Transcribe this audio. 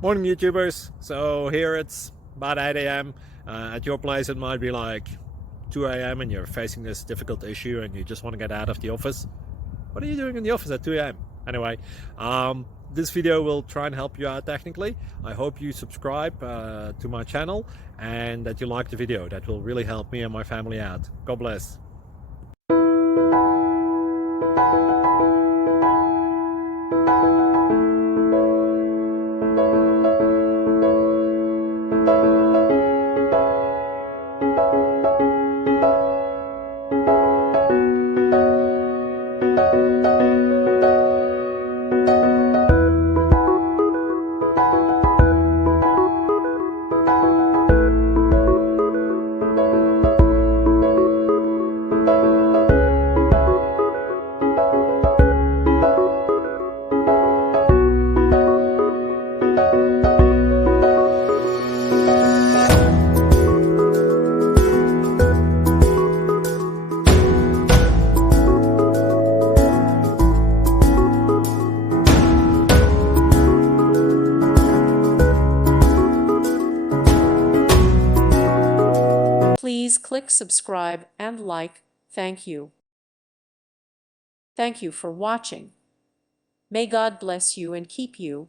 Morning YouTubers. So here it's about 8 a.m. At your place it might be like 2 a.m. and you're facing this difficult issue and you just want to get out of the office. What are you doing in the office at 2 a.m.? Anyway, this video will try and help you out technically. I hope you subscribe to my channel and that you like the video. That will really help me and my family out. God bless. Please click subscribe and like. Thank you. Thank you for watching. May God bless you and keep you.